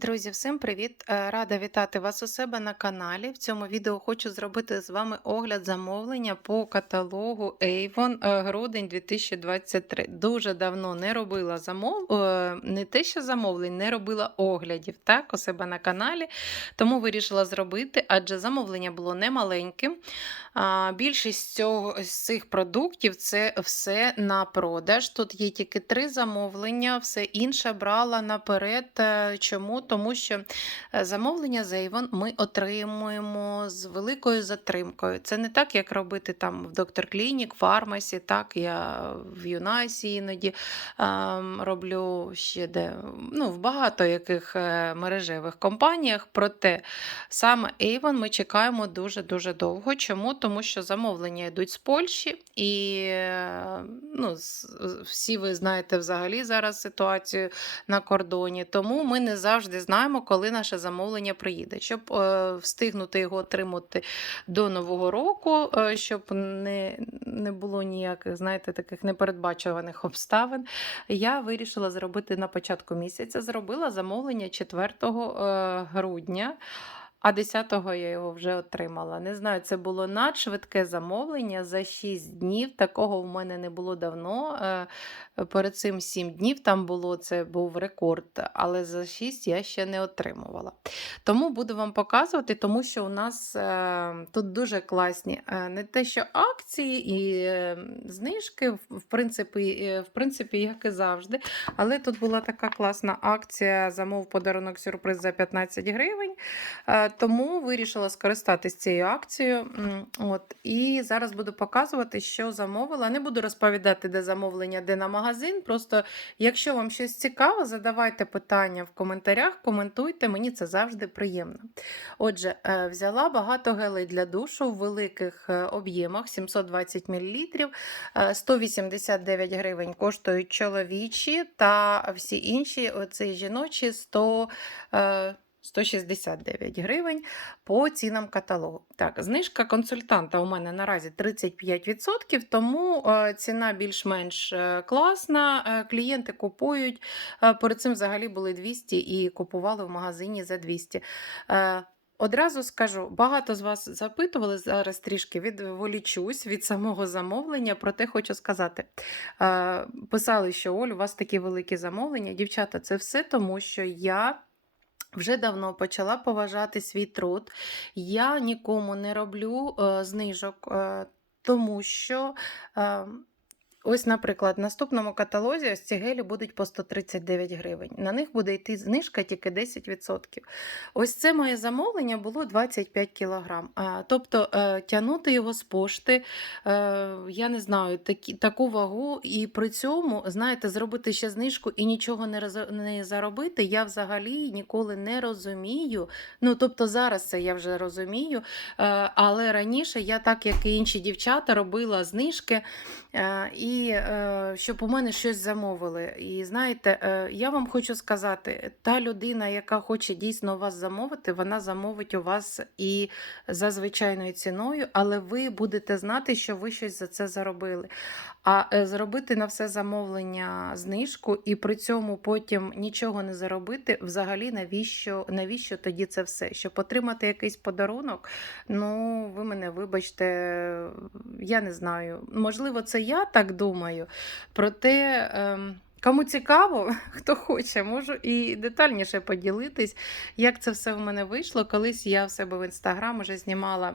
Друзі, всім привіт! Е, Рада вітати вас у себе на каналі. В цьому відео хочу зробити з вами огляд замовлення по каталогу Avon е, грудень 2023. Дуже давно не робила замов... е, не те, що замовлень, не робила оглядів так, у себе на каналі. Тому вирішила зробити, адже замовлення було немаленьким. Більшість цього, з цих продуктів це все на продаж. Тут є тільки три замовлення, все інше брала наперед. Е, Чому? Тому що е, замовлення з Avon ми отримуємо з великою затримкою. Це не так, як робити там в доктор Клінік, фармасі, так я в Юнасі іноді ем, роблю ще де ну, в багато яких е, мережевих компаніях. Проте саме Avon ми чекаємо дуже-дуже довго. Чому? Тому що замовлення йдуть з Польщі, і ну, всі ви знаєте взагалі зараз ситуацію на кордоні. Тому ми не завжди знаємо, коли наше замовлення приїде. Щоб е, встигнути його отримати до Нового року, е, щоб не, не було ніяких, знаєте, таких непередбачуваних обставин, я вирішила зробити на початку місяця. Зробила замовлення 4 е, грудня. А 10-го я його вже отримала. Не знаю, це було надшвидке замовлення за 6 днів. Такого в мене не було давно. Перед цим 7 днів там було, це був рекорд, але за 6 я ще не отримувала. Тому буду вам показувати, тому що у нас е, тут дуже класні е, не те, що акції і е, знижки, в, принципі, в принципі, як і завжди. Але тут була така класна акція замов подарунок сюрприз за 15 гривень. Тому вирішила скористатись цією акцією. От, і зараз буду показувати, що замовила. Не буду розповідати, де замовлення, де на магазин. Просто, якщо вам щось цікаво, задавайте питання в коментарях, коментуйте, мені це завжди приємно. Отже, е, взяла багато гелей для душу в великих е, об'ємах 720 мл. Е, 189 гривень коштують чоловічі, та всі інші, оці жіночі, 100. е, 169 гривень по цінам каталогу. Так, знижка консультанта у мене наразі 35%, тому е, ціна більш-менш е, класна. Е, Клієнти купують. Перед цим взагалі були 200 і купували в магазині за 200. Е, Одразу скажу, багато з вас запитували зараз трішки відволічусь від самого замовлення, проте хочу сказати. Писали, що Оль, у вас такі великі замовлення. Дівчата, це все тому, що я вже давно почала поважати свій труд. Я нікому не роблю е, знижок, е, тому що. Е, Ось, наприклад, в наступному каталозі ось ці гелі будуть по 139 гривень. На них буде йти знижка тільки 10%. Ось це моє замовлення було 25 кг. Тобто е, тягнути його з пошти, е, я не знаю, такі, таку вагу, і при цьому, знаєте, зробити ще знижку і нічого не, роз- не заробити, я взагалі ніколи не розумію. Ну, тобто зараз це я вже розумію. Е, Але раніше я, так як і інші дівчата, робила знижки. Е, І е, щоб у мене щось замовили. І знаєте, е, я вам хочу сказати: та людина, яка хоче дійсно вас замовити, вона замовить у вас і за звичайною ціною, але ви будете знати, що ви щось за це заробили. А е, зробити на все замовлення знижку і при цьому потім нічого не заробити, взагалі навіщо, навіщо тоді це все? Щоб отримати якийсь подарунок, ну ви мене вибачте, я не знаю. Можливо, це я так думаю. Проте. Ем... Кому цікаво, хто хоче, можу і детальніше поділитись, як це все в мене вийшло. Колись я в себе в інстаграм вже знімала.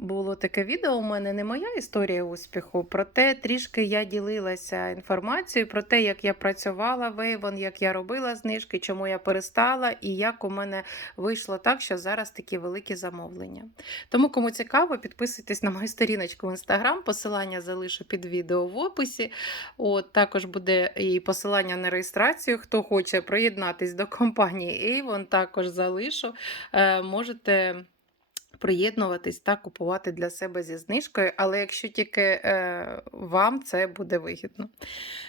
Було таке відео у мене не моя історія успіху, проте трішки я ділилася інформацією про те, як я працювала в Avon, як я робила знижки, чому я перестала, і як у мене вийшло так, що зараз такі великі замовлення. Тому, кому цікаво, підписуйтесь на мою сторіночку в інстаграм. Посилання залишу під відео в описі. От також буде і посилання на реєстрацію. Хто хоче приєднатись до компанії Avon, також залишу. Е, можете приєднуватись та купувати для себе зі знижкою, але якщо тільки е, вам це буде вигідно.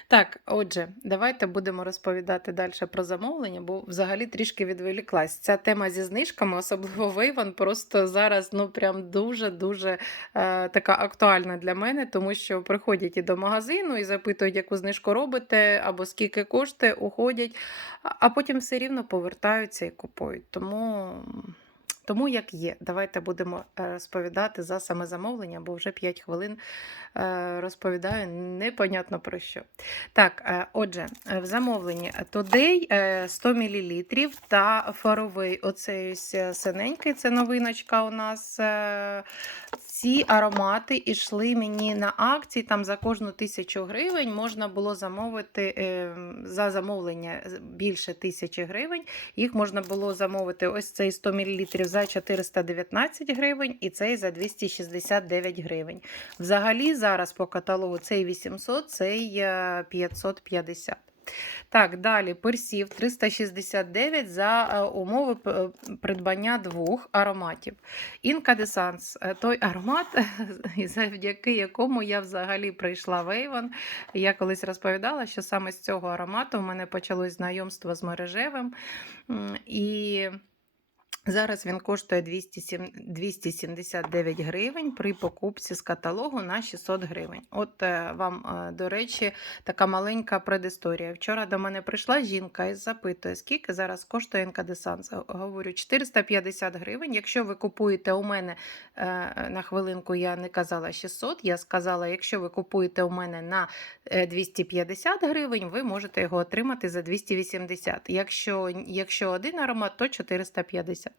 Так, отже, давайте будемо розповідати далі про замовлення, бо взагалі трішки відволіклась. Ця тема зі знижками, особливо Вейван, просто зараз ну прям дуже-дуже е, така актуальна для мене, тому що приходять і до магазину і запитують, яку знижку робите, або скільки коштує, уходять, а потім все рівно повертаються і купують. Тому. Тому як є, давайте будемо е, розповідати за саме замовлення, бо вже 5 хвилин е, розповідаю непонятно про що. Так, е, отже, в замовленні е, 100 мл та фаровий оцей синенький, це новиночка у нас. Е, Ці аромати йшли мені на акції, там за кожну тисячу гривень можна було замовити е, за замовлення більше тисячі гривень. Їх можна було замовити ось цей 100 мл за 419 гривень і цей за 269 гривень. Взагалі зараз по каталогу цей 800, цей е, 550. Так, далі персів 369 за е, умови е, придбання двох ароматів. Інкадесанс той аромат, завдяки якому я взагалі прийшла в Avon. Я колись розповідала, що саме з цього аромату в мене почалось знайомство з мережевим. І Зараз він коштує 207 279 гривень при покупці з каталогу на 600 гривень. От е, вам, е, до речі, така маленька предісторія. Вчора до мене прийшла жінка і запитує, скільки зараз коштує інкадесанс. Говорю, 450 гривень. Якщо ви купуєте у мене е, на хвилинку, я не казала 600, я сказала, якщо ви купуєте у мене на е, 250 гривень, ви можете його отримати за 280. Якщо, якщо один аромат, то 450.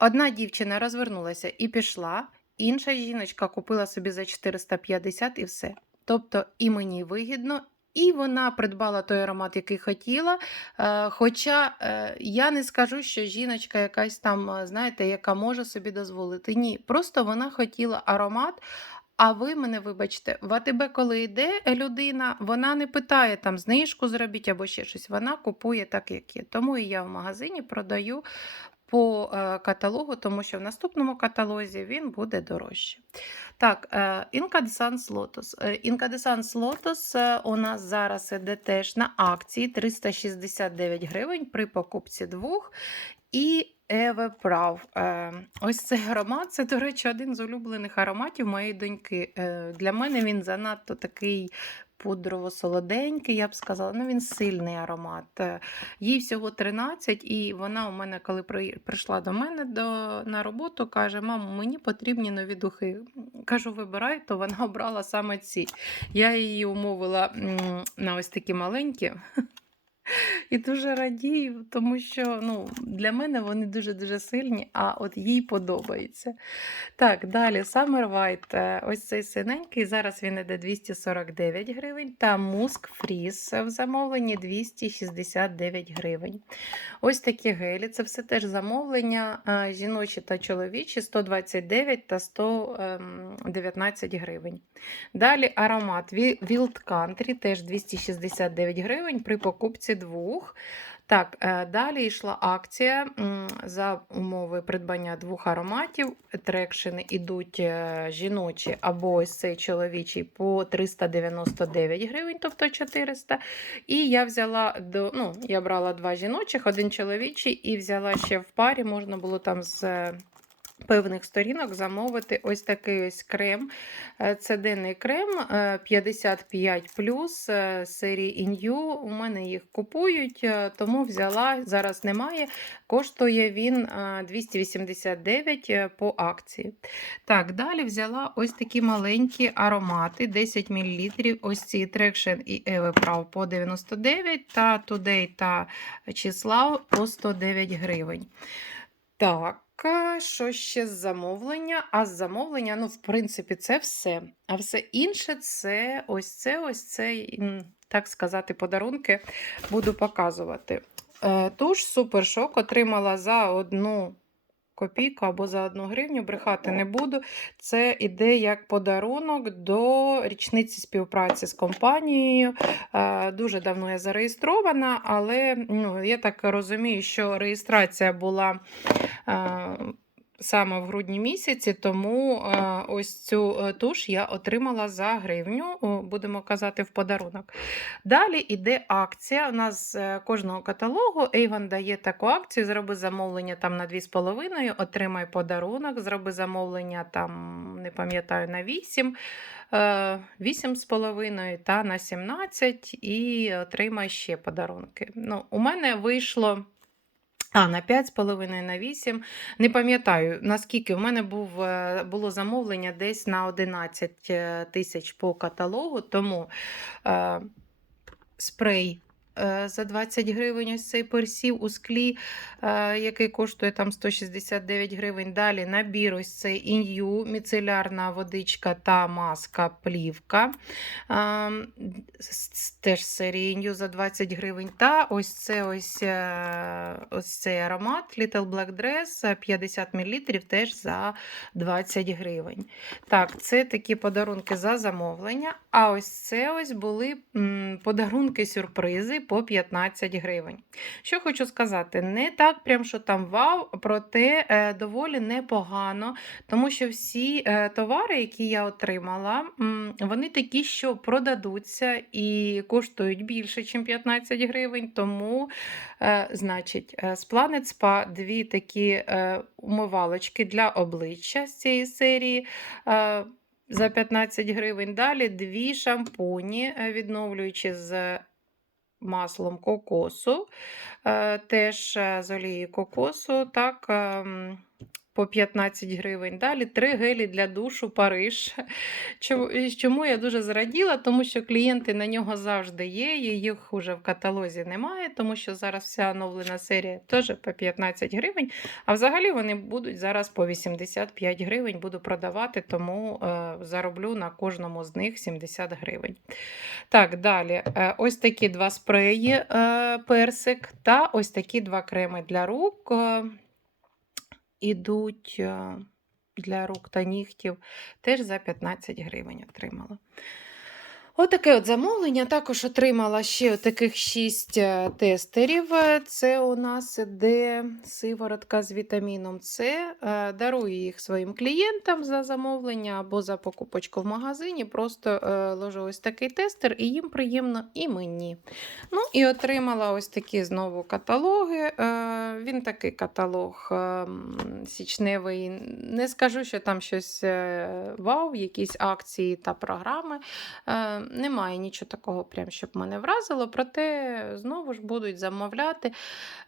Одна дівчина розвернулася і пішла, інша жіночка купила собі за 450 і все. Тобто і мені вигідно, і вона придбала той аромат, який хотіла. Е, Хоча е, я не скажу, що жіночка якась там, е, знаєте, яка може собі дозволити. Ні, просто вона хотіла аромат. А ви мене вибачте, в АТБ, коли йде людина, вона не питає там знижку зробіть або ще щось. Вона купує так, як є. Тому і я в магазині продаю по е, каталогу, тому що в наступному каталозі він буде дорожче. Так, е, Incandescence Lotus. Е, Incandescence Lotus у нас зараз іде теж на акції 369 гривень при покупці двох. І Еве Прав. Е, Ось цей аромат, це, до речі, один з улюблених ароматів моєї доньки. Е, Для мене він занадто такий пудрово-солоденький, я б сказала. Ну, він сильний аромат. Е, Їй всього 13, і вона у мене, коли прийшла до мене до, на роботу, каже: Мамо, мені потрібні нові духи. Кажу, вибирай, то вона обрала саме ці. Я її умовила на ось такі маленькі. І дуже радію, тому що ну, для мене вони дуже-дуже сильні, а от їй подобається. Так, далі Summer White. е, Ось цей синенький. Зараз він іде 249 гривень. Та Musk Freeze в замовленні 269 гривень. Ось такі гелі. Це все теж замовлення е, жіночі та чоловічі 129 та 119 гривень. Далі аромат Wild Country теж 269 гривень при покупці двох. Так, е, далі йшла акція за умови придбання двох ароматів. Трекшени ідуть е, жіночі або ось цей чоловічий по 399 гривень, тобто 400. І я взяла до, ну, я брала два жіночих, один чоловічий, і взяла ще в парі, можна було там з. Е, Певних сторінок замовити ось такий ось крем. Е, Це денний крем е, 55 е, серії Inyu. У мене їх купують, е, тому взяла. Зараз немає. Коштує він е, 289 е, по акції. Так, далі взяла ось такі маленькі аромати, 10 мл. Ось ці Traction і Eveprав по 99 та Today та числа по 109 гривень. Так, що ще з замовлення? А з замовлення, ну, в принципі, це все. А все інше це ось це, ось це, так сказати, подарунки буду показувати. Е, Туш супершок отримала за одну копійку або за одну гривню, брехати не буду. Це іде як подарунок до річниці співпраці з компанією. Е, Дуже давно я зареєстрована, але ну, я так розумію, що реєстрація була. Саме в грудні місяці, тому е, ось цю е, туш я отримала за гривню, будемо казати, в подарунок. Далі йде акція. У нас е, кожного каталогу Avon дає таку акцію: зроби замовлення там на 2,5, отримай подарунок, зроби замовлення там, не пам'ятаю, на 8. е, 8,5 та на 17 і отримай ще подарунки. Ну, у мене вийшло. А, на 5,5 на 8. Не пам'ятаю, наскільки в мене був, е, було замовлення десь на 11 е, тисяч по каталогу, тому е, спрей за 20 гривень, ось цей персів у склі, е, який коштує там 169 гривень. Далі набір ось цей ін'ю, міцелярна водичка та маска плівка. Е, теж серії ін'ю за 20 гривень. Та ось це ось, е, ось цей аромат Little Black Dress е, 50 мл теж за 20 гривень. Так, це такі подарунки за замовлення. А ось це ось були подарунки-сюрпризи по 15 гривень. Що хочу сказати, не так прям, що там вау, проте е, доволі непогано, тому що всі е, товари, які я отримала, вони такі, що продадуться і коштують більше, ніж 15 гривень. Тому, е, значить, з Planet Spa дві такі умивалочки для обличчя з цієї серії. за 15 гривень. Далі дві шампуні, відновлюючи з маслом кокосу, е, теж е, з олії кокосу, так, ем, по 15 гривень. Далі три гелі для душу Париж. Чому, я дуже зраділа? Тому що клієнти на нього завжди є, їх вже в каталозі немає, тому що зараз вся оновлена серія теж по 15 гривень. А взагалі вони будуть зараз по 85 гривень буду продавати, тому е, зароблю на кожному з них 70 гривень. Так, далі. Е, ось такі два спреї е, персик та ось такі два креми для рук. Ідуть е, для рук та нігтів. Теж за 15 гривень отримала. Отаке от замовлення. Також отримала ще таких 6 тестерів. Е, Це у нас іде сиворотка з вітаміном С. Е, Дарую їх своїм клієнтам за замовлення або за покупочку в магазині. Просто е, ложу ось такий тестер, і їм приємно, і мені. Ну і отримала ось такі знову каталоги. Е, Він такий каталог е, січневий. Не скажу, що там щось е, вау, якісь акції та програми. Немає нічого такого, прям, щоб мене вразило, проте знову ж будуть замовляти.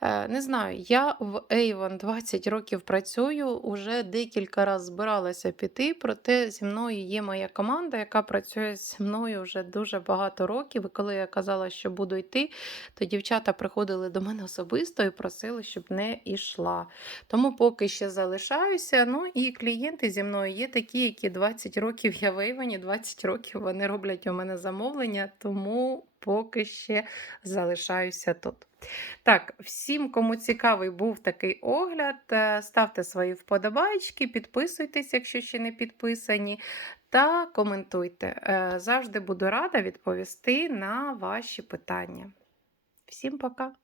Е, Не знаю, я в Avon 20 років працюю, уже декілька разів збиралася піти, проте зі мною є моя команда, яка працює зі мною вже дуже багато років. І коли я казала, що буду йти, то дівчата приходили до мене особисто і просили, щоб не йшла. Тому поки ще залишаюся. Ну і клієнти зі мною є такі, які 20 років я в Avon, 20 років вони роблять у мене замовлення, тому поки ще залишаюся тут. Так, всім, кому цікавий був такий огляд, е, ставте свої вподобайки, підписуйтесь, якщо ще не підписані, та коментуйте. Е, Завжди буду рада відповісти на ваші питання. Всім пока!